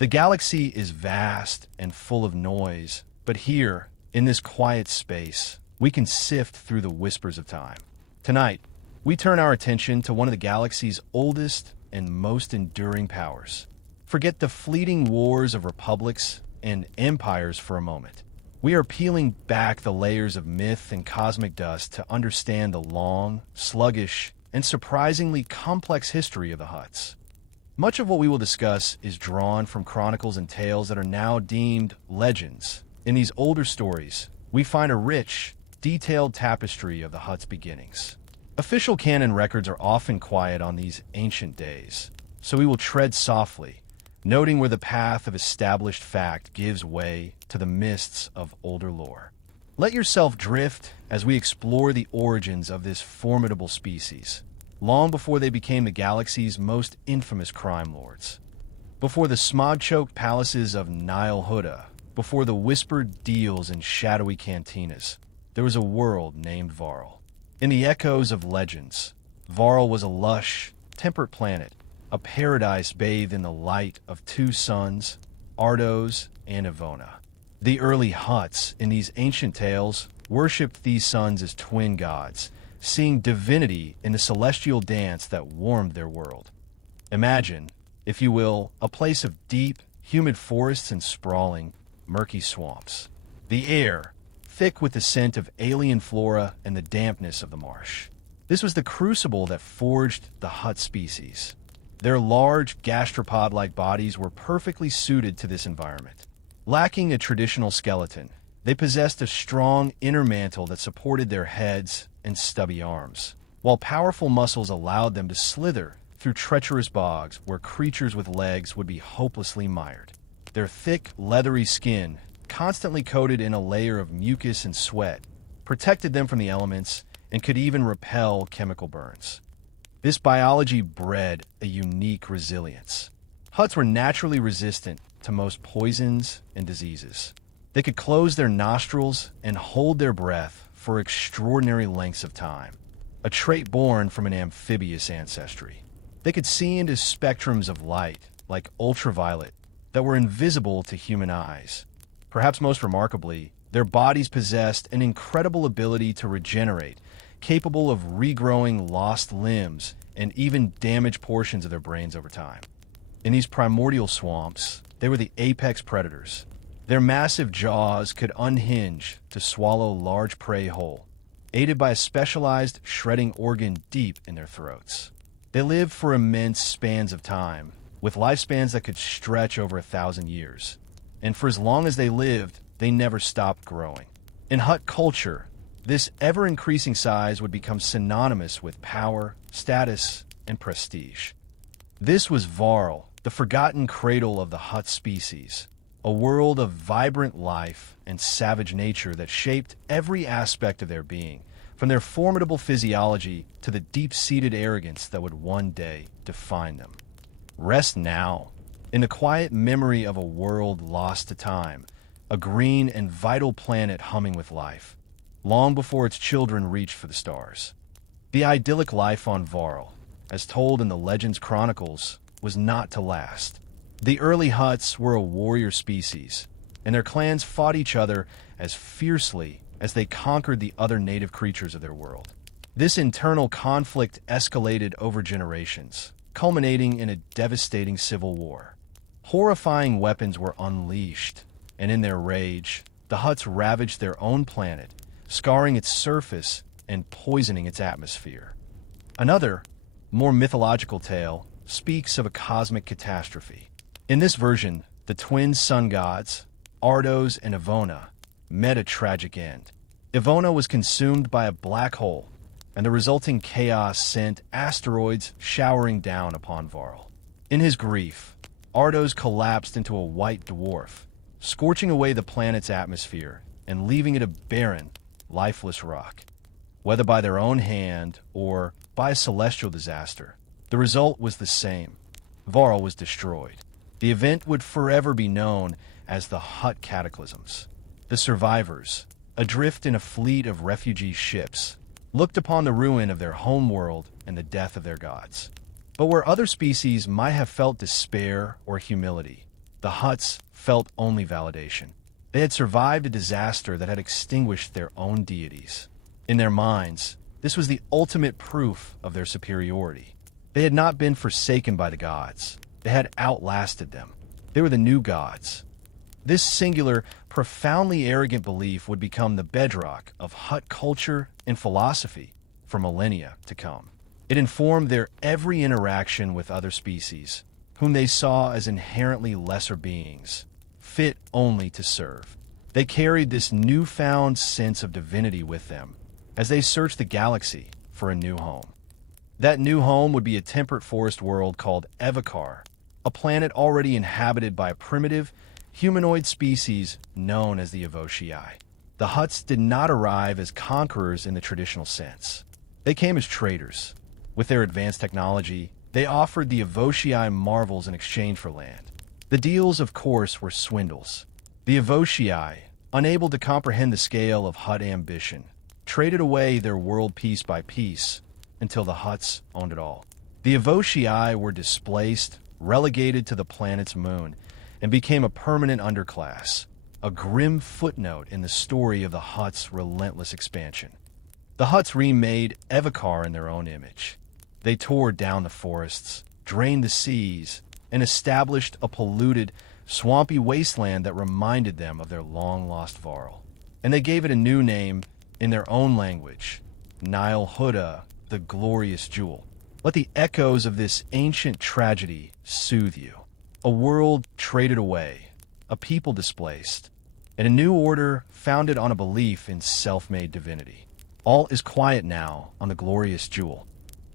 The galaxy is vast and full of noise, but here, in this quiet space, we can sift through the whispers of time. Tonight, we turn our attention to one of the galaxy's oldest and most enduring powers. Forget the fleeting wars of republics and empires for a moment. We are peeling back the layers of myth and cosmic dust to understand the long, sluggish, and surprisingly complex history of the Hutts. Much of what we will discuss is drawn from chronicles and tales that are now deemed legends. In these older stories, we find a rich, detailed tapestry of the Hutt's beginnings. Official canon records are often quiet on these ancient days, so we will tread softly, noting where the path of established fact gives way to the mists of older lore. Let yourself drift as we explore the origins of this formidable species, long before they became the galaxy's most infamous crime lords. Before the smog-choked palaces of Nile Huda, before the whispered deals in shadowy cantinas, there was a world named Varl. In the echoes of legends, Varl was a lush, temperate planet, a paradise bathed in the light of two suns, Ardos and Ivona. The early Hutts in these ancient tales worshipped these suns as twin gods, seeing divinity in the celestial dance that warmed their world. Imagine, if you will, a place of deep, humid forests and sprawling, murky swamps. The air, thick with the scent of alien flora and the dampness of the marsh. This was the crucible that forged the Hutt species. Their large, gastropod-like bodies were perfectly suited to this environment. Lacking a traditional skeleton, they possessed a strong inner mantle that supported their heads and stubby arms, while powerful muscles allowed them to slither through treacherous bogs where creatures with legs would be hopelessly mired. Their thick, leathery skin, constantly coated in a layer of mucus and sweat, protected them from the elements and could even repel chemical burns. This biology bred a unique resilience. Hutts were naturally resistant to most poisons and diseases. They could close their nostrils and hold their breath for extraordinary lengths of time, a trait born from an amphibious ancestry. They could see into spectrums of light, like ultraviolet, that were invisible to human eyes. Perhaps most remarkably, their bodies possessed an incredible ability to regenerate, capable of regrowing lost limbs and even damaged portions of their brains over time. In these primordial swamps, they were the apex predators. Their massive jaws could unhinge to swallow large prey whole, aided by a specialized shredding organ deep in their throats. They lived for immense spans of time, with lifespans that could stretch over 1,000 years. And for as long as they lived, they never stopped growing. In Hutt culture, this ever-increasing size would become synonymous with power, status, and prestige. This was Varl, the forgotten cradle of the Hutt species, a world of vibrant life and savage nature that shaped every aspect of their being, from their formidable physiology to the deep-seated arrogance that would one day define them. Rest now, in the quiet memory of a world lost to time, a green and vital planet humming with life, long before its children reached for the stars. The idyllic life on Varl, as told in the Legends Chronicles, was not to last. The early Hutts were a warrior species, and their clans fought each other as fiercely as they conquered the other native creatures of their world. This internal conflict escalated over generations, culminating in a devastating civil war. Horrifying weapons were unleashed, and in their rage, the Hutts ravaged their own planet, scarring its surface and poisoning its atmosphere. Another, more mythological tale speaks of a cosmic catastrophe. In this version, the twin sun gods, Ardos and Ivona, met a tragic end. Ivona was consumed by a black hole, and the resulting chaos sent asteroids showering down upon Varl. In his grief, Ardos collapsed into a white dwarf, scorching away the planet's atmosphere and leaving it a barren, lifeless rock. Whether by their own hand or by a celestial disaster, the result was the same. Varl was destroyed. The event would forever be known as the Hutt Cataclysms. The survivors, adrift in a fleet of refugee ships, looked upon the ruin of their homeworld and the death of their gods. But where other species might have felt despair or humility, The Hutts felt only validation. They had survived a disaster that had extinguished their own deities. In their minds, this was the ultimate proof of their superiority. They had not been forsaken by the gods. They had outlasted them. They were the new gods. This singular, profoundly arrogant belief would become the bedrock of Hutt culture and philosophy for millennia to come. It informed their every interaction with other species, whom they saw as inherently lesser beings, fit only to serve. They carried this newfound sense of divinity with them as they searched the galaxy for a new home. That new home would be a temperate forest world called Evakar, a planet already inhabited by a primitive, humanoid species known as the Evoshii. The Hutts did not arrive as conquerors in the traditional sense. They came as traders. With their advanced technology, they offered the Evoshii marvels in exchange for land. The deals, of course, were swindles. The Evoshii, unable to comprehend the scale of Hutt ambition, traded away their world piece by piece until the Hutts owned it all. The Evoshii were displaced, relegated to the planet's moon, and became a permanent underclass, a grim footnote in the story of the Hutts' relentless expansion. The Hutts remade Evakar in their own image. They tore down the forests, drained the seas, and established a polluted, swampy wasteland that reminded them of their long-lost Varl. And they gave it a new name in their own language, Nile Huda, the glorious jewel. Let the echoes of this ancient tragedy soothe you. A world traded away, a people displaced, and a new order founded on a belief in self-made divinity. All is quiet now on the glorious jewel.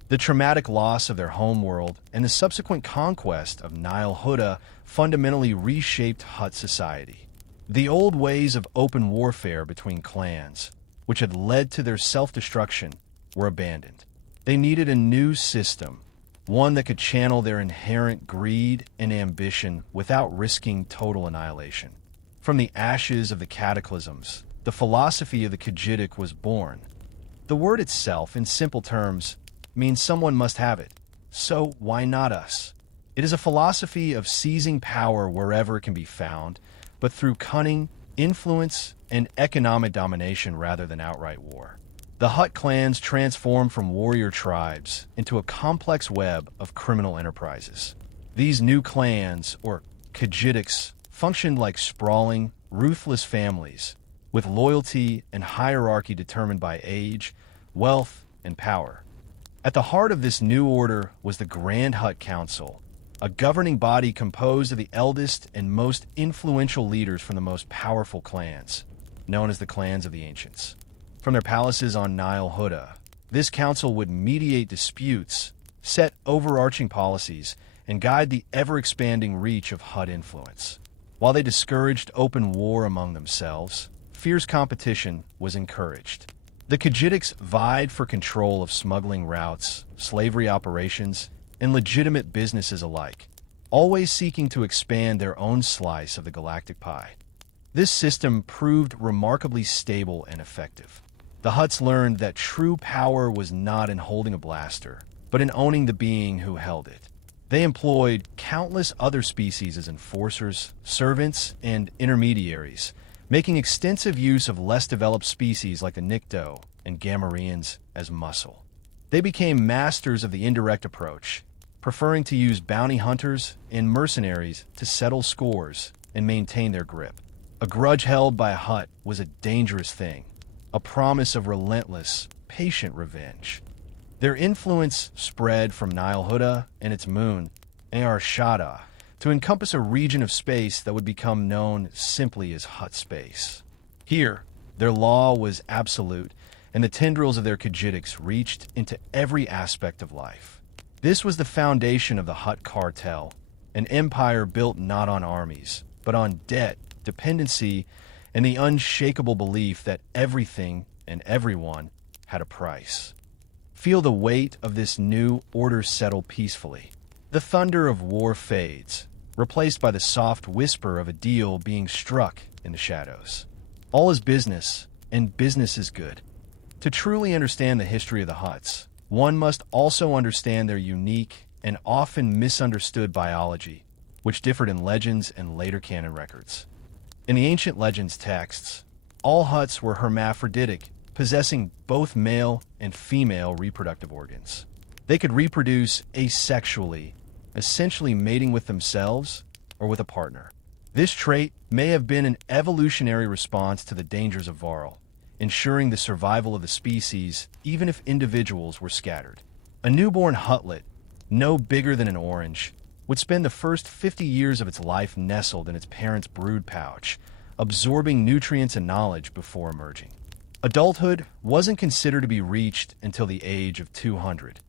The traumatic loss of their homeworld and the subsequent conquest of Nile Huda fundamentally reshaped Hutt society. The old ways of open warfare between clans, which had led to their self-destruction, were abandoned. They needed a new system, one that could channel their inherent greed and ambition without risking total annihilation. From the ashes of the cataclysms, the philosophy of the Kajjitic was born. The word itself, in simple terms, means someone must have it. So why not us? It is a philosophy of seizing power wherever it can be found, but through cunning, influence, and economic domination rather than outright war. The Hutt clans transformed from warrior tribes into a complex web of criminal enterprises. These new clans, or Kajjitics, functioned like sprawling, ruthless families, with loyalty and hierarchy determined by age, wealth, and power. At the heart of this new order was the Grand Hutt Council, a governing body composed of the eldest and most influential leaders from the most powerful clans, known as the clans of the Ancients. From their palaces on Nile Huda, this council would mediate disputes, set overarching policies, and guide the ever-expanding reach of Hutt influence. While they discouraged open war among themselves, fierce competition was encouraged. The Kajjitics vied for control of smuggling routes, slavery operations, and legitimate businesses alike, always seeking to expand their own slice of the galactic pie. This system proved remarkably stable and effective. The Hutts learned that true power was not in holding a blaster, but in owning the being who held it. They employed countless other species as enforcers, servants, and intermediaries, making extensive use of less developed species like the Nikto and Gamorreans as muscle. They became masters of the indirect approach, preferring to use bounty hunters and mercenaries to settle scores and maintain their grip. A grudge held by a Hutt was a dangerous thing, a promise of relentless, patient revenge. Their influence spread from Nile Huda and its moon, Ar Shada, to encompass a region of space that would become known simply as Hutt space. Here, their law was absolute, and the tendrils of their Kajjitics reached into every aspect of life. This was the foundation of the Hutt Cartel, an empire built not on armies, but on debt, dependency, and the unshakable belief that everything and everyone had a price. Feel the weight of this new order settle peacefully. The thunder of war fades, replaced by the soft whisper of a deal being struck in the shadows. All is business, and business is good. To truly understand the history of the Hutts, one must also understand their unique and often misunderstood biology, which differed in legends and later canon records. In the ancient legends texts, all Hutts were hermaphroditic, possessing both male and female reproductive organs. They could reproduce asexually, essentially mating with themselves or with a partner. This trait may have been an evolutionary response to the dangers of Varl, ensuring the survival of the species even if individuals were scattered. A newborn Huttlet, no bigger than an orange, would spend the first 50 years of its life nestled in its parents' brood pouch, absorbing nutrients and knowledge before emerging. Adulthood wasn't considered to be reached until the age of 200.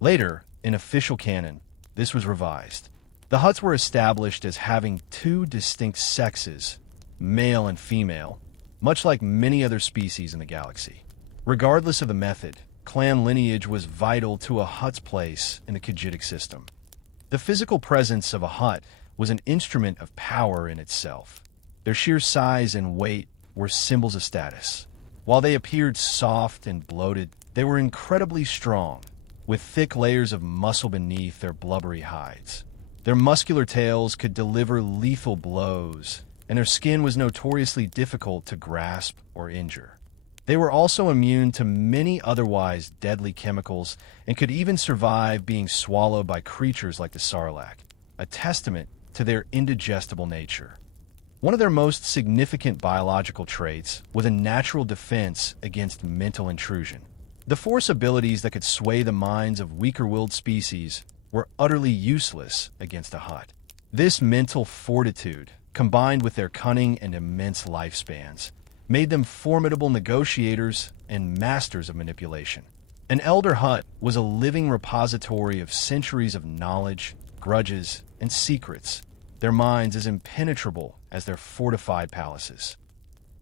Later, in official canon, this was revised. The Hutts were established as having two distinct sexes, male and female, much like many other species in the galaxy. Regardless of the method, clan lineage was vital to a Hutt's place in the Kajjitic system. The physical presence of a Hutt was an instrument of power in itself. Their sheer size and weight were symbols of status. While they appeared soft and bloated, they were incredibly strong, with thick layers of muscle beneath their blubbery hides. Their muscular tails could deliver lethal blows, and their skin was notoriously difficult to grasp or injure. They were also immune to many otherwise deadly chemicals and could even survive being swallowed by creatures like the Sarlacc, a testament to their indigestible nature. One of their most significant biological traits was a natural defense against mental intrusion. The force abilities that could sway the minds of weaker-willed species were utterly useless against a Hutt. This mental fortitude, combined with their cunning and immense lifespans, made them formidable negotiators and masters of manipulation. An elder Hutt was a living repository of centuries of knowledge, grudges, and secrets, their minds as impenetrable as their fortified palaces.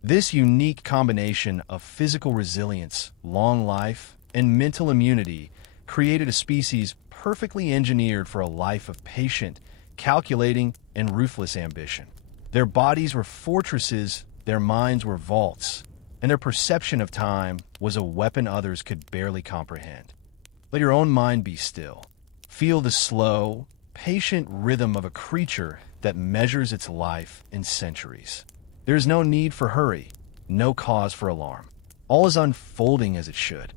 This unique combination of physical resilience, long life, and mental immunity created a species perfectly engineered for a life of patient, calculating, and ruthless ambition. Their bodies were fortresses, their minds were vaults, and their perception of time was a weapon others could barely comprehend. Let your own mind be still. Feel the slow, patient rhythm of a creature that measures its life in centuries. There is no need for hurry, no cause for alarm. All is unfolding as it should.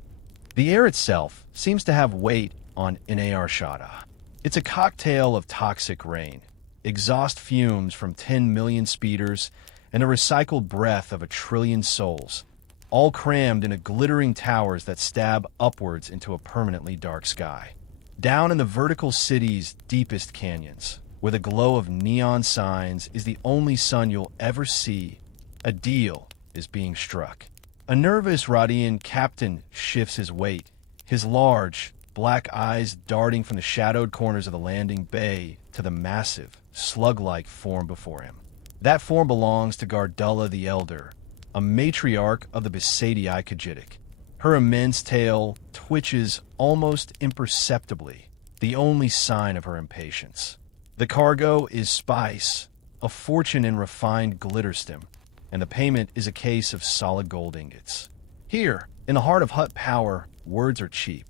The air itself seems to have weight on Nar Shaddaa. It's a cocktail of toxic rain, exhaust fumes from 10 million speeders, and the recycled breath of 1 trillion souls, all crammed into glittering towers that stab upwards into a permanently dark sky. Down in the vertical city's deepest canyons, where the glow of neon signs is the only sun you'll ever see, a deal is being struck. A nervous Radian captain shifts his weight, his large, black eyes darting from the shadowed corners of the landing bay to the massive, slug-like form before him. That form belongs to Gardulla the Elder, a matriarch of the Besadii Kajjitic. Her immense tail twitches almost imperceptibly, the only sign of her impatience. The cargo is spice, a fortune in refined glitterstim, and the payment is a case of solid gold ingots. Here, in the heart of Hutt power, words are cheap.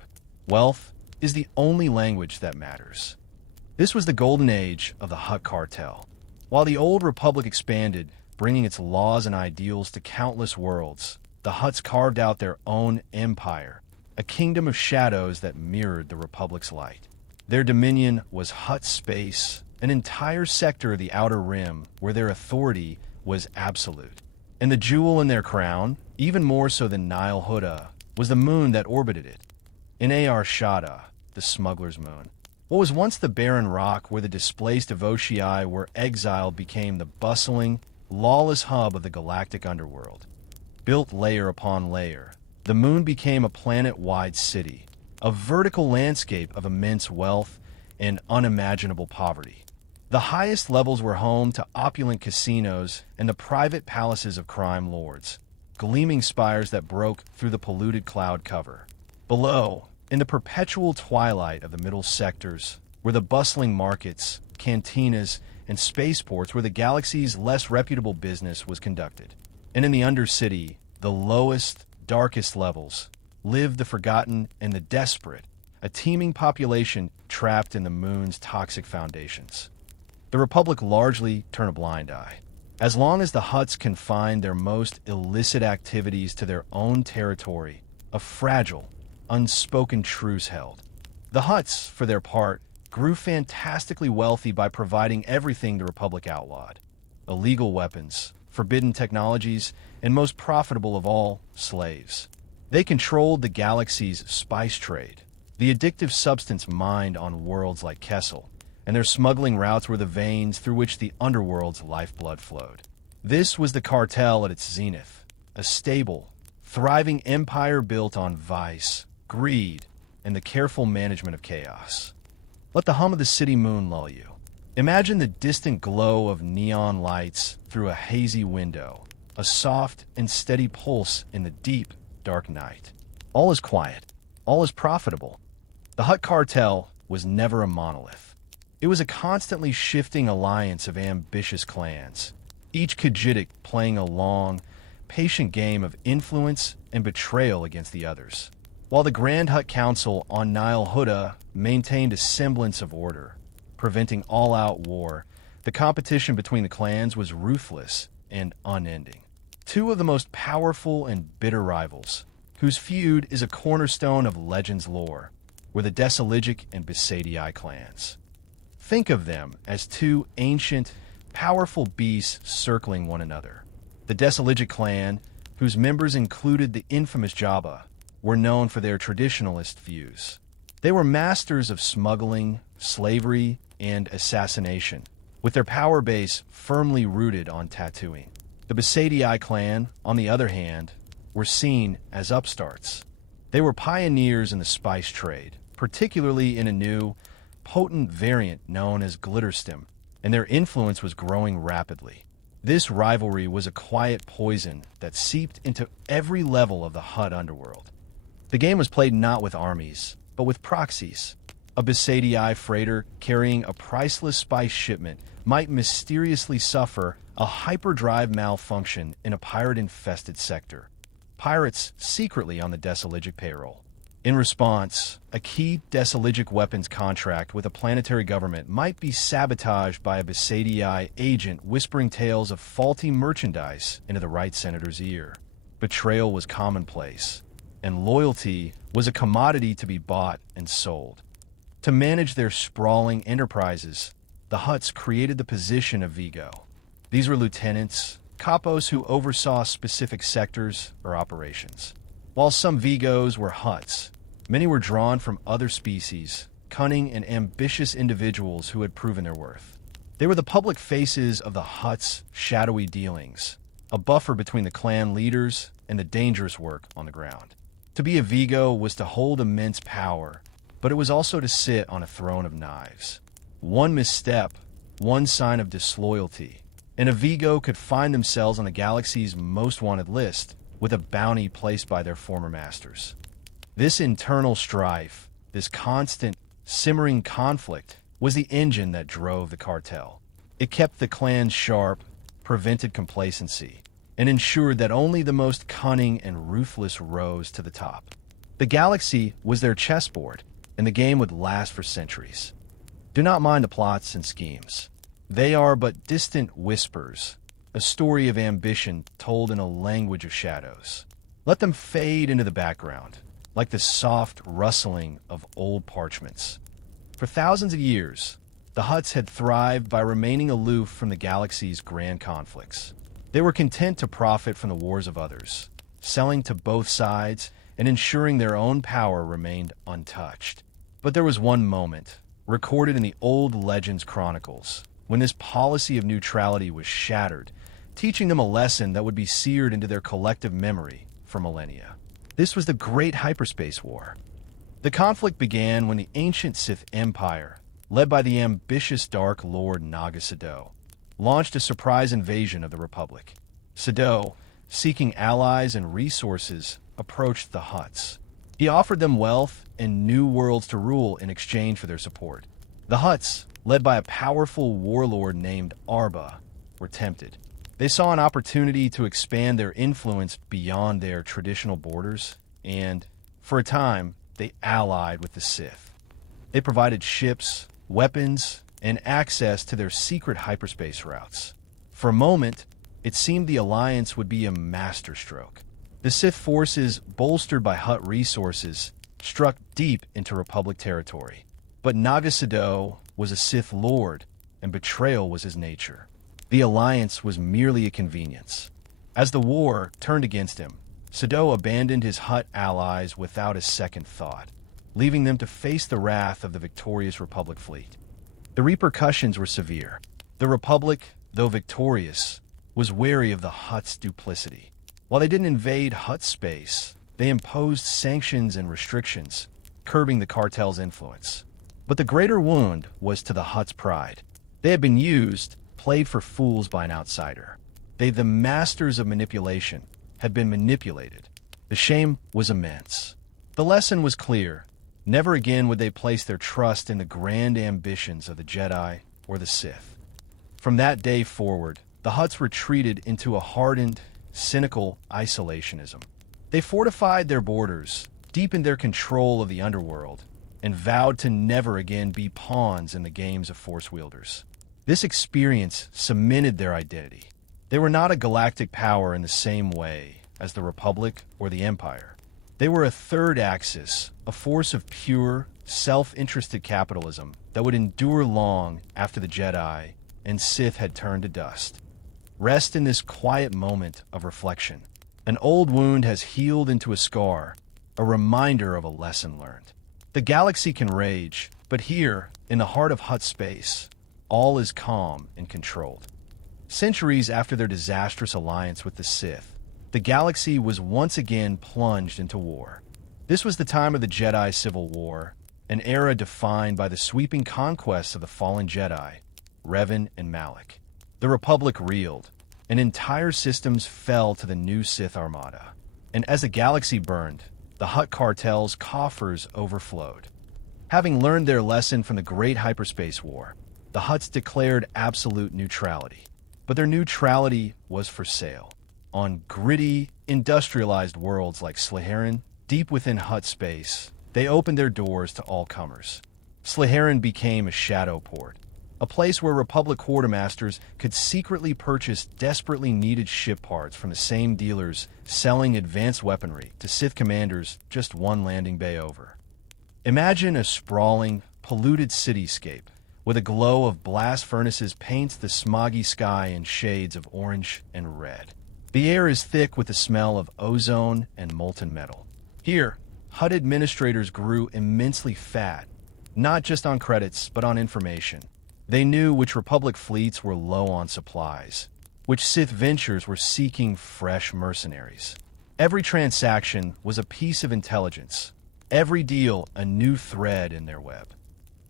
Wealth is the only language that matters. This was the golden age of the Hutt Cartel. While the old Republic expanded, bringing its laws and ideals to countless worlds, the Hutts carved out their own empire, a kingdom of shadows that mirrored the Republic's light. Their dominion was Hutt space, an entire sector of the Outer Rim where their authority was absolute. And the jewel in their crown, even more so than Nile Huda, was the moon that orbited it. Nar Shaddaa, the smuggler's moon. What was once the barren rock where the displaced Evotii were exiled became the bustling, lawless hub of the galactic underworld. Built layer upon layer, the moon became a planet-wide city, a vertical landscape of immense wealth and unimaginable poverty. The highest levels were home to opulent casinos and the private palaces of crime lords, gleaming spires that broke through the polluted cloud cover. Below, in the perpetual twilight of the middle sectors, were the bustling markets, cantinas, and spaceports where the galaxy's less reputable business was conducted. And in the Undercity, the lowest, darkest levels, lived the forgotten and the desperate, a teeming population trapped in the moon's toxic foundations. the Republic largely turn a blind eye. As long as the Hutts confined their most illicit activities to their own territory, a fragile, unspoken truce held. The Hutts, for their part, grew fantastically wealthy by providing everything the Republic outlawed: illegal weapons, forbidden technologies, and most profitable of all, slaves. They controlled the galaxy's spice trade, the addictive substance mined on worlds like Kessel, and their smuggling routes were the veins through which the underworld's lifeblood flowed. This was the cartel at its zenith, a stable, thriving empire built on vice, greed, and the careful management of chaos. Let the hum of the city moon lull you. Imagine the distant glow of neon lights through a hazy window, a soft and steady pulse in the deep, dark night. All is quiet. All is profitable. The Hutt Cartel was never a monolith. It was a constantly shifting alliance of ambitious clans, each Kajjitic playing a long, patient game of influence and betrayal against the others. While the Grand Hutt Council on Nile Huda maintained a semblance of order, preventing all-out war, the competition between the clans was ruthless and unending. Two of the most powerful and bitter rivals, whose feud is a cornerstone of Legends lore, were the Desiligic and Besadii clans. Think of them as two ancient, powerful beasts circling one another. The Desiligic clan, whose members included the infamous Jabba, were known for their traditionalist views. They were masters of smuggling, slavery, and assassination, with their power base firmly rooted on tattooing. The Besadii clan, on the other hand, were seen as upstarts. They were pioneers in the spice trade, particularly in a new, potent variant known as glitterstim, and their influence was growing rapidly. This rivalry was a quiet poison that seeped into every level of the Hutt underworld. The game was played not with armies, but with proxies. A Besadii freighter carrying a priceless spice shipment might mysteriously suffer a hyperdrive malfunction in a pirate-infested sector. Pirates secretly on the Desiligic payroll. In response, a key Desiligic weapons contract with a planetary government might be sabotaged by a Besadii agent whispering tales of faulty merchandise into the right senator's ear. Betrayal was commonplace, and loyalty was a commodity to be bought and sold. To manage their sprawling enterprises, the Hutts created the position of Vigo. These were lieutenants, capos who oversaw specific sectors or operations. While some Vigos were Hutts, many were drawn from other species, cunning and ambitious individuals who had proven their worth. They were the public faces of the Hutts' shadowy dealings, a buffer between the clan leaders and the dangerous work on the ground. To be a Vigo was to hold immense power, but it was also to sit on a throne of knives. One misstep, one sign of disloyalty, and a Vigo could find themselves on the galaxy's most wanted list, with a bounty placed by their former masters. This internal strife, this constant, simmering conflict, was the engine that drove the cartel. It kept the clans sharp, prevented complacency, and ensured that only the most cunning and ruthless rose to the top. The galaxy was their chessboard, and the game would last for centuries. Do not mind the plots and schemes. They are but distant whispers, a story of ambition told in a language of shadows. Let them fade into the background, like the soft rustling of old parchments. For thousands of years, the Hutts had thrived by remaining aloof from the galaxy's grand conflicts. They were content to profit from the wars of others, selling to both sides and ensuring their own power remained untouched. But there was one moment, recorded in the old Legends chronicles, when this policy of neutrality was shattered, teaching them a lesson that would be seared into their collective memory for millennia. This was the Great Hyperspace War. The conflict began when the ancient Sith Empire, led by the ambitious Dark Lord Naga Sadow, launched a surprise invasion of the Republic. Sadow, seeking allies and resources, approached the Hutts. He offered them wealth and new worlds to rule in exchange for their support. The Hutts, led by a powerful warlord named Arba, were tempted. They saw an opportunity to expand their influence beyond their traditional borders, and, for a time, they allied with the Sith. They provided ships, weapons, and access to their secret hyperspace routes. For a moment, it seemed the alliance would be a masterstroke. The Sith forces, bolstered by Hutt resources, struck deep into Republic territory. But Naga Sadow was a Sith Lord, and betrayal was his nature. The alliance was merely a convenience. As the war turned against him, Sadow abandoned his Hutt allies without a second thought, leaving them to face the wrath of the victorious Republic fleet. The repercussions were severe. The Republic, though victorious, was wary of the Hutt's duplicity. While they didn't invade Hutt space, they imposed sanctions and restrictions, curbing the cartel's influence. But the greater wound was to the Hutt's pride. They had been used, played for fools by an outsider. They, the masters of manipulation, had been manipulated. The shame was immense. The lesson was clear. Never again would they place their trust in the grand ambitions of the Jedi or the Sith. From that day forward, the Hutts retreated into a hardened, cynical isolationism. They fortified their borders, deepened their control of the underworld, and vowed to never again be pawns in the games of Force wielders. This experience cemented their identity. They were not a galactic power in the same way as the Republic or the Empire. They were a third axis, a force of pure, self-interested capitalism that would endure long after the Jedi and Sith had turned to dust. Rest in this quiet moment of reflection. An old wound has healed into a scar, a reminder of a lesson learned. The galaxy can rage, but here, in the heart of Hutt space, all is calm and controlled. Centuries after their disastrous alliance with the Sith, the galaxy was once again plunged into war. This was the time of the Jedi Civil War, an era defined by the sweeping conquests of the fallen Jedi, Revan and Malak. The Republic reeled, and entire systems fell to the new Sith armada. And as the galaxy burned, the Hutt Cartel's coffers overflowed. Having learned their lesson from the Great Hyperspace War, the Hutts declared absolute neutrality. But their neutrality was for sale. On gritty, industrialized worlds like Sluggish, deep within Hutt space, they opened their doors to all comers. Sluggish became a shadow port, a place where Republic quartermasters could secretly purchase desperately needed ship parts from the same dealers selling advanced weaponry to Sith commanders just one landing bay over. Imagine a sprawling, polluted cityscape where the glow of blast furnaces paints the smoggy sky in shades of orange and red. The air is thick with the smell of ozone and molten metal. Here, Hutt administrators grew immensely fat, not just on credits, but on information. They knew which Republic fleets were low on supplies, which Sith ventures were seeking fresh mercenaries. Every transaction was a piece of intelligence, every deal a new thread in their web.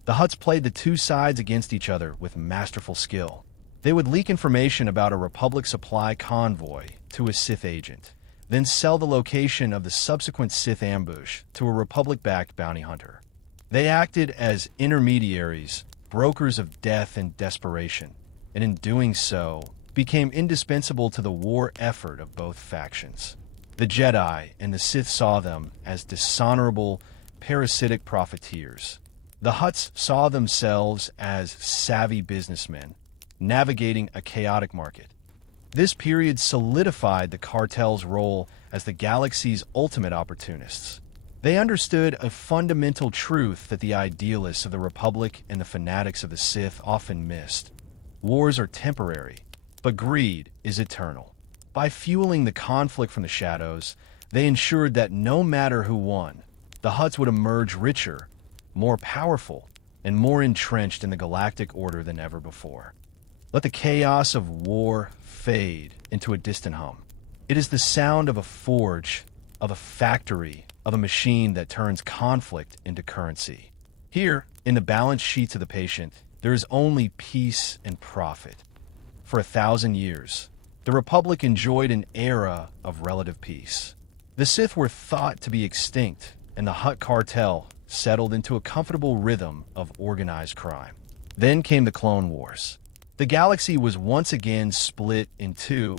The Hutts played the two sides against each other with masterful skill. They would leak information about a Republic supply convoy to a Sith agent, then sell the location of the subsequent Sith ambush to a Republic-backed bounty hunter. They acted as intermediaries, brokers of death and desperation, and in doing so, became indispensable to the war effort of both factions. The Jedi and the Sith saw them as dishonorable, parasitic profiteers. The Hutts saw themselves as savvy businessmen, navigating a chaotic market. This period solidified the cartel's role as the galaxy's ultimate opportunists. They understood a fundamental truth that the idealists of the Republic and the fanatics of the Sith often missed. Wars are temporary, but greed is eternal. By fueling the conflict from the shadows, they ensured that no matter who won, the Hutts would emerge richer, more powerful, and more entrenched in the galactic order than ever before. Let the chaos of war fade into a distant hum. It is the sound of a forge, of a factory, of a machine that turns conflict into currency. Here, in the balance sheets of the patient, there is only peace and profit. For 1,000 years, the Republic enjoyed an era of relative peace. The Sith were thought to be extinct, and the Hutt Cartel settled into a comfortable rhythm of organized crime. Then came the Clone Wars. The galaxy was once again split in two,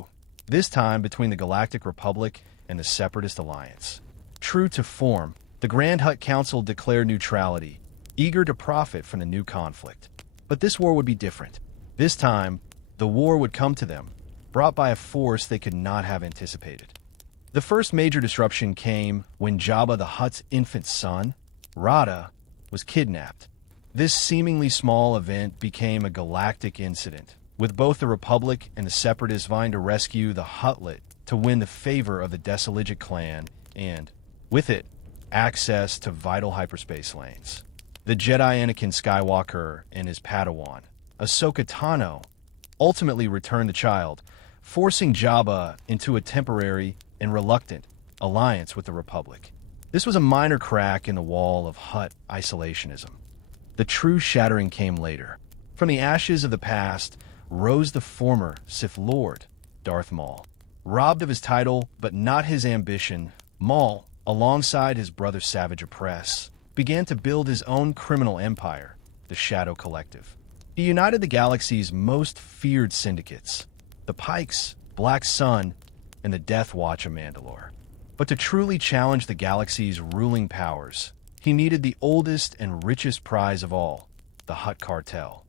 this time between the Galactic Republic and the Separatist Alliance. True to form, the Grand Hutt Council declared neutrality, eager to profit from the new conflict. But this war would be different. This time, the war would come to them, brought by a force they could not have anticipated. The first major disruption came when Jabba the Hutt's infant son, Rada, was kidnapped. This seemingly small event became a galactic incident, with both the Republic and the Separatists vying to rescue the Huttlet to win the favor of the Desaligic clan and, with it, access to vital hyperspace lanes. The Jedi Anakin Skywalker and his Padawan, Ahsoka Tano, ultimately returned the child, forcing Jabba into a temporary and reluctant alliance with the Republic. This was a minor crack in the wall of Hutt isolationism. The true shattering came later. From the ashes of the past rose the former Sith Lord, Darth Maul. Robbed of his title, but not his ambition, Maul, alongside his brother Savage Opress, began to build his own criminal empire, the Shadow Collective. He united the galaxy's most feared syndicates, the Pikes, Black Sun, and the Death Watch of Mandalore. But to truly challenge the galaxy's ruling powers, he needed the oldest and richest prize of all, the Hutt Cartel.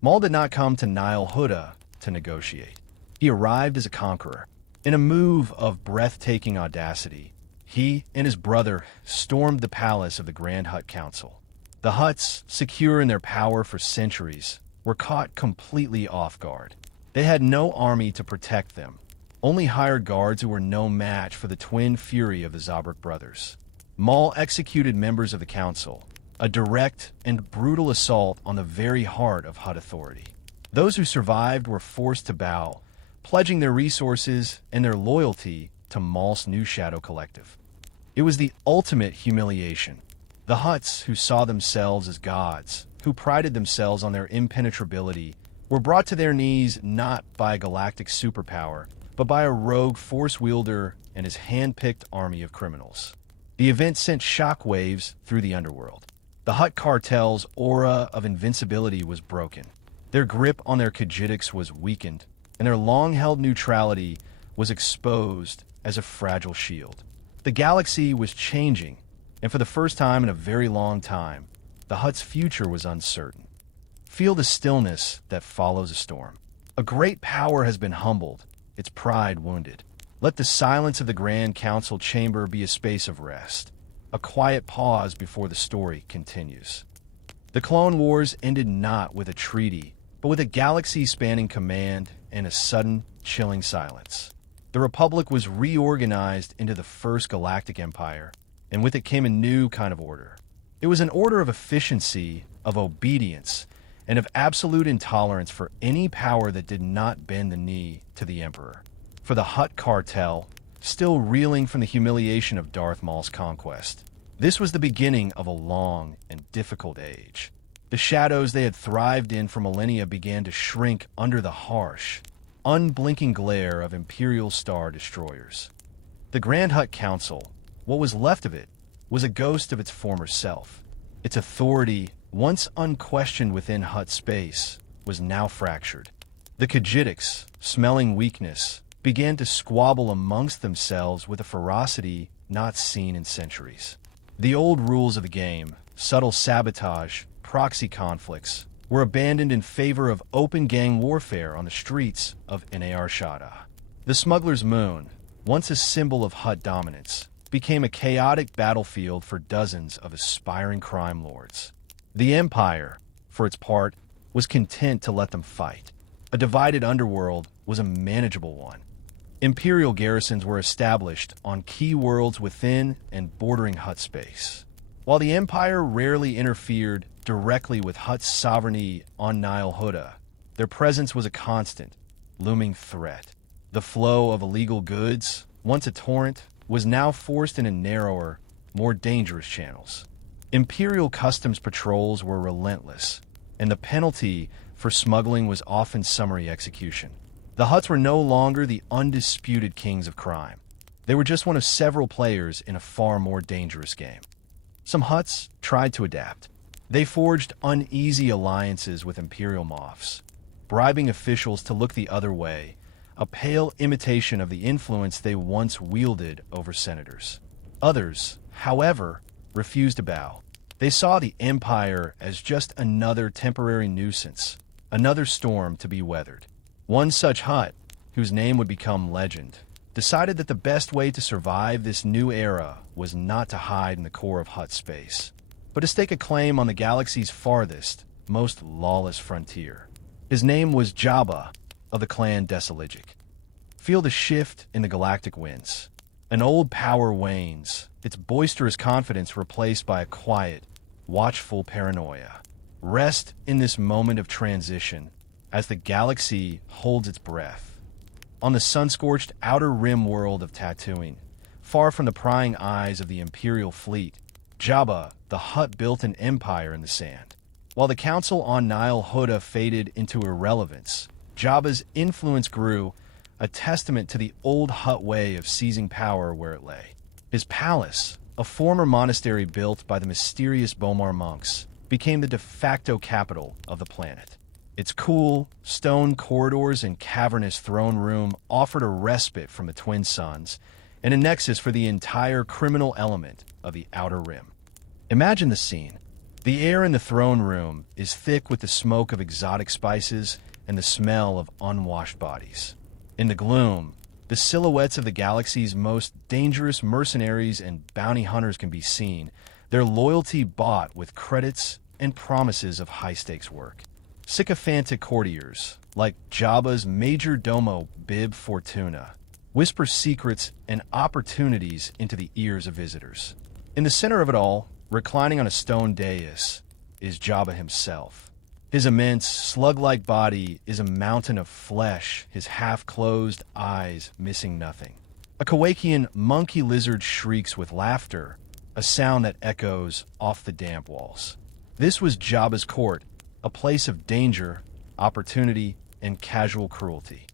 Maul did not come to Nile Huda to negotiate. He arrived as a conqueror. In a move of breathtaking audacity, he and his brother stormed the palace of the Grand Hutt Council. The Hutts, secure in their power for centuries, were caught completely off guard. They had no army to protect them, only hired guards who were no match for the twin fury of the Zabrak brothers. Maul executed members of the council, a direct and brutal assault on the very heart of Hutt authority. Those who survived were forced to bow, pledging their resources and their loyalty to Maul's new Shadow Collective. It was the ultimate humiliation. The Hutts, who saw themselves as gods, who prided themselves on their impenetrability, were brought to their knees not by a galactic superpower, but by a rogue force wielder and his hand-picked army of criminals. The event sent shockwaves through the underworld. The Hutt Cartel's aura of invincibility was broken. Their grip on their Kajjitics was weakened, and their long-held neutrality was exposed as a fragile shield. The galaxy was changing, and for the first time in a very long time, the Hutt's future was uncertain. Feel the stillness that follows a storm. A great power has been humbled, its pride wounded. Let the silence of the Grand Council chamber be a space of rest, a quiet pause before the story continues. The Clone Wars ended not with a treaty, but with a galaxy-spanning command and a sudden, chilling silence. The Republic was reorganized into the First Galactic Empire, and with it came a new kind of order. It was an order of efficiency, of obedience, and of absolute intolerance for any power that did not bend the knee to the Emperor. For the Hutt Cartel, still reeling from the humiliation of Darth Maul's conquest, this was the beginning of a long and difficult age. The shadows they had thrived in for millennia began to shrink under the harsh, unblinking glare of Imperial Star destroyers. The Grand Hutt Council, what was left of it, was a ghost of its former self. Its authority, once unquestioned within Hutt space, was now fractured. The Kajjitics, smelling weakness, began to squabble amongst themselves with a ferocity not seen in centuries. The old rules of the game, subtle sabotage, proxy conflicts, were abandoned in favor of open gang warfare on the streets of Nar Shaddaa. The Smuggler's Moon, once a symbol of Hutt dominance, became a chaotic battlefield for dozens of aspiring crime lords. The Empire, for its part, was content to let them fight. A divided underworld was a manageable one. Imperial garrisons were established on key worlds within and bordering Hutt space. While the Empire rarely interfered directly with Hutt's sovereignty on Nile Huda, their presence was a constant, looming threat. The flow of illegal goods, once a torrent, was now forced into narrower, more dangerous channels. Imperial customs patrols were relentless, and the penalty for smuggling was often summary execution. The Hutts were no longer the undisputed kings of crime. They were just one of several players in a far more dangerous game. Some Hutts tried to adapt. They forged uneasy alliances with Imperial Moffs, bribing officials to look the other way, a pale imitation of the influence they once wielded over senators. Others, however, refused to bow. They saw the Empire as just another temporary nuisance, another storm to be weathered. One such Hutt, whose name would become legend, decided that the best way to survive this new era was not to hide in the core of Hutt space, but to stake a claim on the galaxy's farthest, most lawless frontier. His name was Jabba of the clan Desiligic. Feel the shift in the galactic winds. An old power wanes, its boisterous confidence replaced by a quiet, watchful paranoia. Rest in this moment of transition as the galaxy holds its breath. On the sun-scorched outer rim world of Tatooine, far from the prying eyes of the Imperial fleet, Jabba the Hutt built an empire in the sand. While the Council on Nile Hutta faded into irrelevance, Jabba's influence grew, a testament to the old Hutt way of seizing power where it lay. His palace, a former monastery built by the mysterious Bomar monks, became the de facto capital of the planet. Its cool, stone corridors and cavernous throne room offered a respite from the Twin Suns and a nexus for the entire criminal element of the Outer Rim. Imagine the scene. The air in the throne room is thick with the smoke of exotic spices and the smell of unwashed bodies. In the gloom, the silhouettes of the galaxy's most dangerous mercenaries and bounty hunters can be seen, their loyalty bought with credits and promises of high-stakes work. Sycophantic courtiers, like Jabba's major domo Bib Fortuna, whisper secrets and opportunities into the ears of visitors. In the center of it all, reclining on a stone dais, is Jabba himself. His immense, slug-like body is a mountain of flesh, his half-closed eyes missing nothing. A Kowakian monkey lizard shrieks with laughter, a sound that echoes off the damp walls. This was Jabba's court, a place of danger, opportunity, and casual cruelty.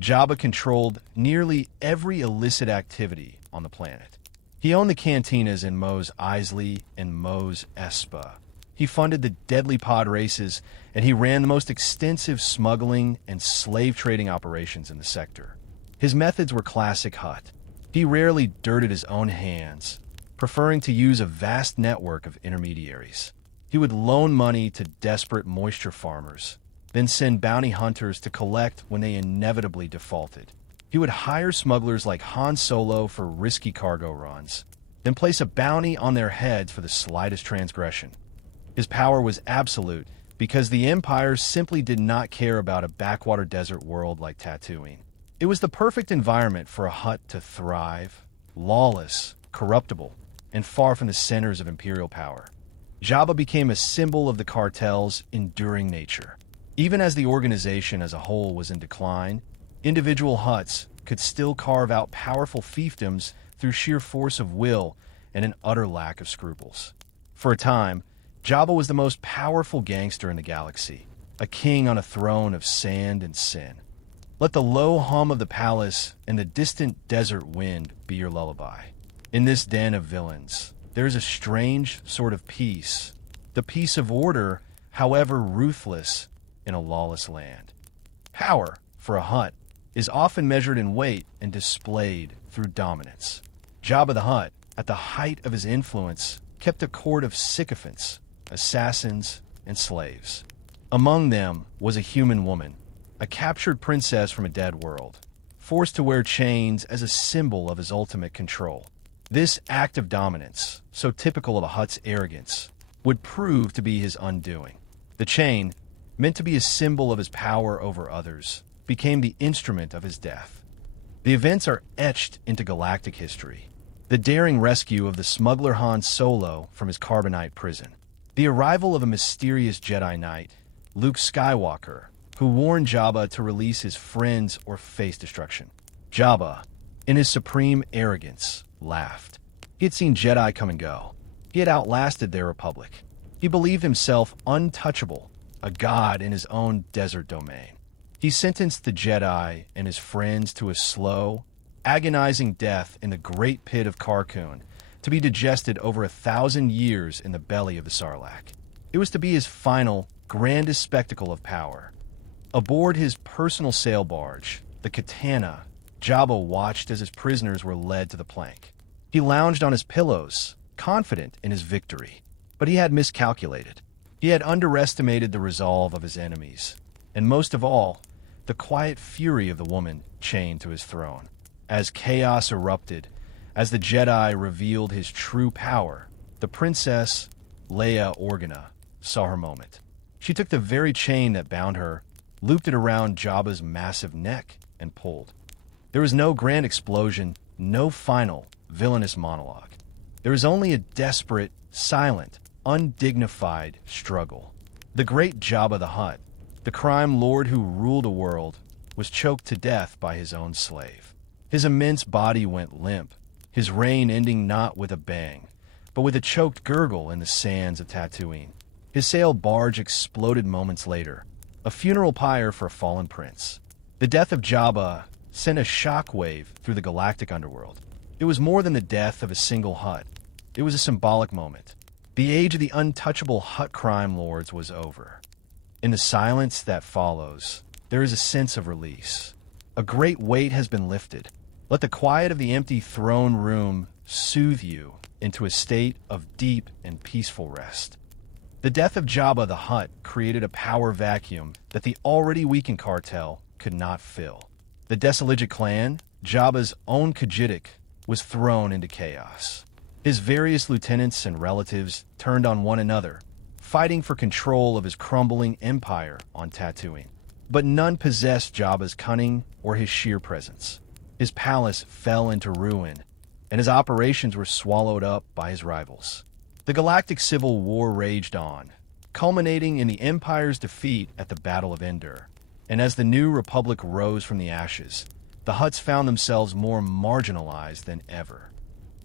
Jabba controlled nearly every illicit activity on the planet. He owned the cantinas in Mos Eisley and Mos Espa. He funded the deadly pod races, and he ran the most extensive smuggling and slave trading operations in the sector. His methods were classic Hutt. He rarely dirted his own hands, preferring to use a vast network of intermediaries. He would loan money to desperate moisture farmers, then send bounty hunters to collect when they inevitably defaulted. He would hire smugglers like Han Solo for risky cargo runs, then place a bounty on their heads for the slightest transgression. His power was absolute because the Empire simply did not care about a backwater desert world like Tatooine. It was the perfect environment for a Hutt to thrive, lawless, corruptible, and far from the centers of Imperial power. Jabba became a symbol of the cartel's enduring nature. Even as the organization as a whole was in decline, individual Hutts could still carve out powerful fiefdoms through sheer force of will and an utter lack of scruples. For a time, Jabba was the most powerful gangster in the galaxy, a king on a throne of sand and sin. Let the low hum of the palace and the distant desert wind be your lullaby. In this den of villains, there is a strange sort of peace, the peace of order, however ruthless, in a lawless land. Power, for a Hutt, is often measured in weight and displayed through dominance. Jabba the Hutt, at the height of his influence, kept a court of sycophants, assassins, and slaves. Among them was a human woman, a captured princess from a dead world, forced to wear chains as a symbol of his ultimate control. This act of dominance, so typical of a Hutt's arrogance, would prove to be his undoing. The chain, meant to be a symbol of his power over others, became the instrument of his death. The events are etched into galactic history. The daring rescue of the smuggler Han Solo from his carbonite prison. The arrival of a mysterious Jedi Knight, Luke Skywalker, who warned Jabba to release his friends or face destruction. Jabba, in his supreme arrogance, laughed. He had seen Jedi come and go. He had outlasted their republic. He believed himself untouchable, a god in his own desert domain. He sentenced the Jedi and his friends to a slow, agonizing death in the great pit of Carkoon, to be digested over 1,000 years in the belly of the Sarlacc. It was to be his final, grandest spectacle of power. Aboard his personal sail barge, the Katana, Jabba watched as his prisoners were led to the plank. He lounged on his pillows, confident in his victory. But he had miscalculated. He had underestimated the resolve of his enemies, and most of all, the quiet fury of the woman chained to his throne. As chaos erupted, as the Jedi revealed his true power, the princess, Leia Organa, saw her moment. She took the very chain that bound her, looped it around Jabba's massive neck, and pulled. There was no grand explosion, no final, villainous monologue. There was only a desperate, silent, undignified struggle. The great Jabba the Hutt, the crime lord who ruled a world, was choked to death by his own slave. His immense body went limp, his reign ending not with a bang, but with a choked gurgle in the sands of Tatooine. His sail barge exploded moments later, a funeral pyre for a fallen prince. The death of Jabba sent a shockwave through the galactic underworld. It was more than the death of a single Hutt. It was a symbolic moment. The age of the untouchable Hutt crime lords was over. In the silence that follows, there is a sense of release. A great weight has been lifted. Let the quiet of the empty throne room soothe you into a state of deep and peaceful rest. The death of Jabba the Hutt created a power vacuum that the already weakened cartel could not fill. The Desaligic clan, Jabba's own Kajjitic, was thrown into chaos. His various lieutenants and relatives turned on one another, fighting for control of his crumbling empire on Tatooine. But none possessed Jabba's cunning or his sheer presence. His palace fell into ruin, and his operations were swallowed up by his rivals. The Galactic Civil War raged on, culminating in the Empire's defeat at the Battle of Endor. And as the New Republic rose from the ashes, the Hutts found themselves more marginalized than ever.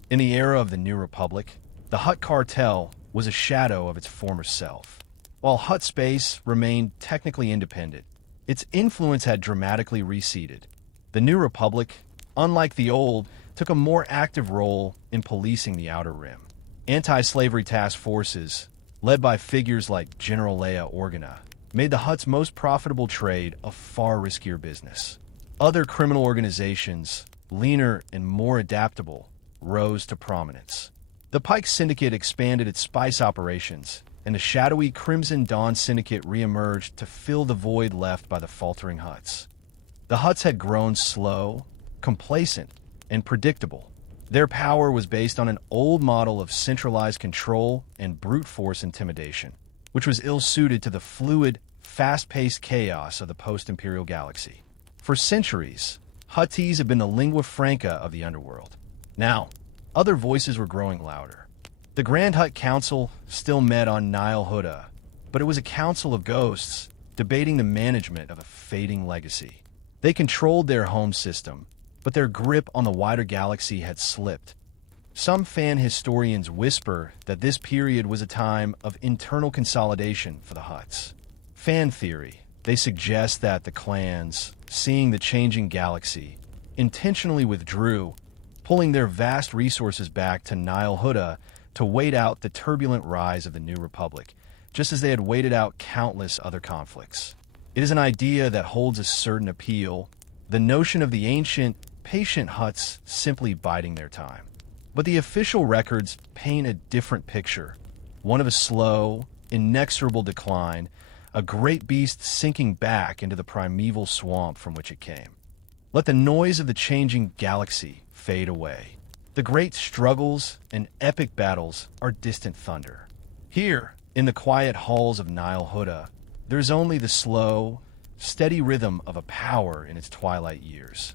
In the era of the New Republic, the Hutt Cartel was a shadow of its former self. While Hutt space remained technically independent, its influence had dramatically receded. The New Republic, unlike the old, took a more active role in policing the Outer Rim. Anti-slavery task forces, led by figures like General Leia Organa, made the Hutt's most profitable trade a far riskier business. Other criminal organizations, leaner and more adaptable, rose to prominence. The Pike Syndicate expanded its spice operations, and the shadowy Crimson Dawn Syndicate reemerged to fill the void left by the faltering Hutts. The Hutts had grown slow, complacent, and predictable. Their power was based on an old model of centralized control and brute force intimidation, which was ill-suited to the fluid, fast-paced chaos of the post-Imperial galaxy. For centuries, Hutties have been the lingua franca of the underworld. Now, other voices were growing louder. The Grand Hutt Council still met on Nile Huda, but it was a council of ghosts debating the management of a fading legacy. They controlled their home system, but their grip on the wider galaxy had slipped. Some fan historians whisper that this period was a time of internal consolidation for the Hutts. Fan theory, they suggest that the clans, seeing the changing galaxy, intentionally withdrew, pulling their vast resources back to Nile Huda to wait out the turbulent rise of the New Republic, just as they had waited out countless other conflicts. It is an idea that holds a certain appeal, the notion of the ancient, patient Hutts simply biding their time. But the official records paint a different picture, one of a slow, inexorable decline, a great beast sinking back into the primeval swamp from which it came. Let the noise of the changing galaxy fade away. The great struggles and epic battles are distant thunder. Here, in the quiet halls of Nile Huda, there's only the slow, steady rhythm of a power in its twilight years.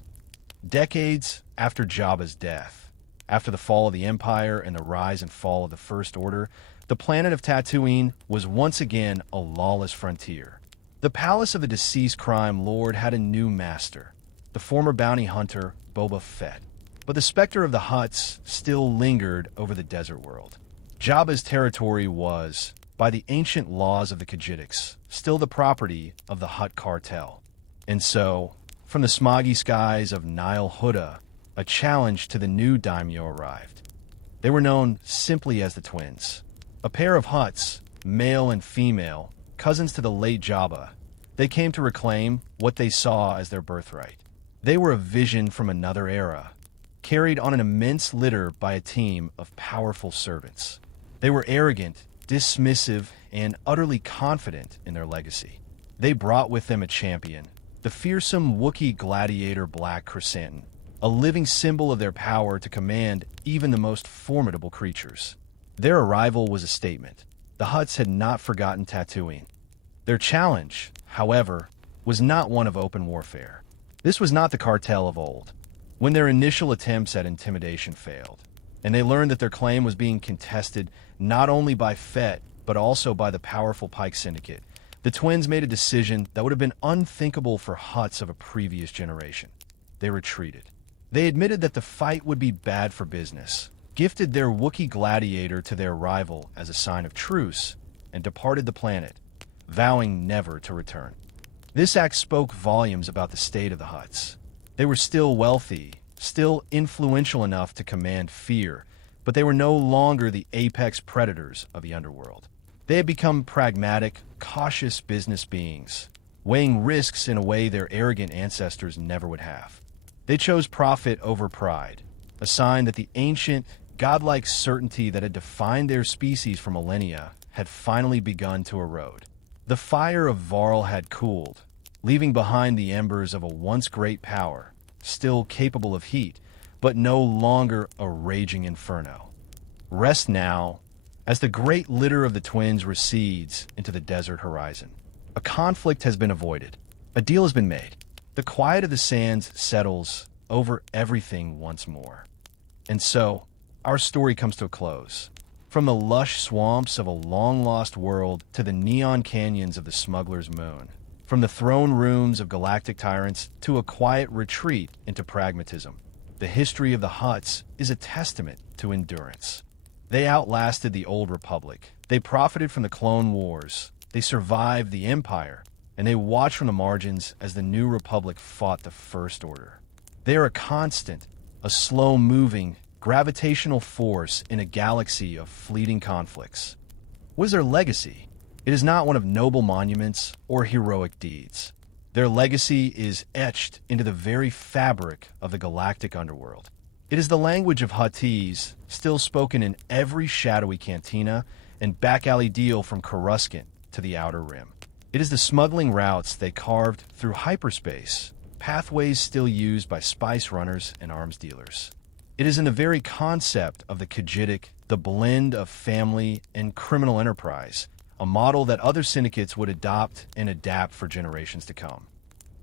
Decades after Jabba's death, after the fall of the Empire and the rise and fall of the First Order, the planet of Tatooine was once again a lawless frontier. The palace of the deceased crime lord had a new master, the former bounty hunter Boba Fett. But the specter of the Hutts still lingered over the desert world. Jabba's territory was, by the ancient laws of the Kajjitics, still the property of the Hutt Cartel. And so, from the smoggy skies of Nile Huda, a challenge to the new daimyo arrived. They were known simply as the Twins. A pair of Hutts, male and female, cousins to the late Jabba. They came to reclaim what they saw as their birthright. They were a vision from another era, carried on an immense litter by a team of powerful servants. They were arrogant, dismissive, and utterly confident in their legacy. They brought with them a champion, the fearsome Wookiee gladiator Black Chrysanthemum, a living symbol of their power to command even the most formidable creatures. Their arrival was a statement. The Hutts had not forgotten Tatooine. Their challenge, however, was not one of open warfare. This was not the cartel of old, when their initial attempts at intimidation failed, and they learned that their claim was being contested not only by Fett, but also by the powerful Pike Syndicate. The twins made a decision that would have been unthinkable for Hutts of a previous generation. They retreated. They admitted that the fight would be bad for business, gifted their Wookiee gladiator to their rival as a sign of truce, and departed the planet, vowing never to return. This act spoke volumes about the state of the Hutts. They were still wealthy, still influential enough to command fear, but they were no longer the apex predators of the underworld. They had become pragmatic, cautious business beings, weighing risks in a way their arrogant ancestors never would have. They chose profit over pride, a sign that the ancient, godlike certainty that had defined their species for millennia had finally begun to erode. The fire of Varl had cooled, leaving behind the embers of a once great power, still capable of heat, but no longer a raging inferno. Rest now, as the great litter of the twins recedes into the desert horizon. A conflict has been avoided. A deal has been made. The quiet of the sands settles over everything once more. And so, our story comes to a close. From the lush swamps of a long-lost world to the neon canyons of the smuggler's moon. From the throne rooms of galactic tyrants to a quiet retreat into pragmatism. The history of the Hutts is a testament to endurance. They outlasted the Old Republic. They profited from the Clone Wars. They survived the Empire. And they watched from the margins as the New Republic fought the First Order. They are a constant, a slow-moving, gravitational force in a galaxy of fleeting conflicts. What is their legacy? It is not one of noble monuments or heroic deeds. Their legacy is etched into the very fabric of the galactic underworld. It is the language of Huttese, still spoken in every shadowy cantina and back-alley deal from Coruscant to the Outer Rim. It is the smuggling routes they carved through hyperspace, pathways still used by spice runners and arms dealers. It is in the very concept of the Kajjitic, the blend of family and criminal enterprise, a model that other syndicates would adopt and adapt for generations to come.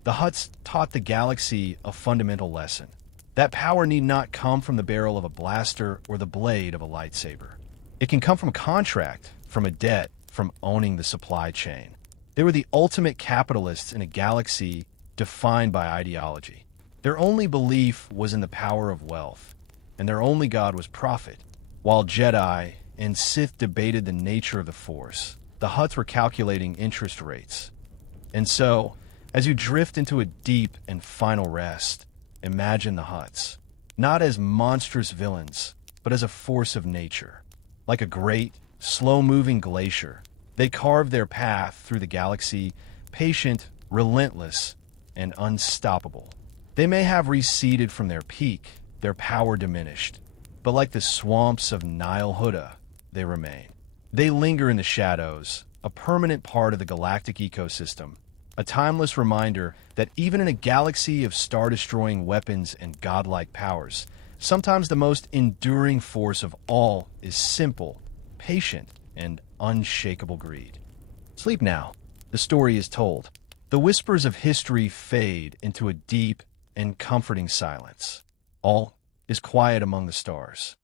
The Hutts taught the galaxy a fundamental lesson. That power need not come from the barrel of a blaster or the blade of a lightsaber. It can come from a contract, from a debt, from owning the supply chain. They were the ultimate capitalists in a galaxy defined by ideology. Their only belief was in the power of wealth, and their only god was profit. While Jedi and Sith debated the nature of the Force, the Hutts were calculating interest rates. And so, as you drift into a deep and final rest, imagine the Hutts, not as monstrous villains, but as a force of nature. Like a great, slow-moving glacier, they carved their path through the galaxy, patient, relentless, and unstoppable. They may have receded from their peak, their power diminished, but like the swamps of Nile Huda, they remain. They linger in the shadows, a permanent part of the galactic ecosystem, a timeless reminder that even in a galaxy of star-destroying weapons and godlike powers, sometimes the most enduring force of all is simple, patient, and unshakable greed. Sleep now. The story is told. The whispers of history fade into a deep and comforting silence. All is quiet among the stars.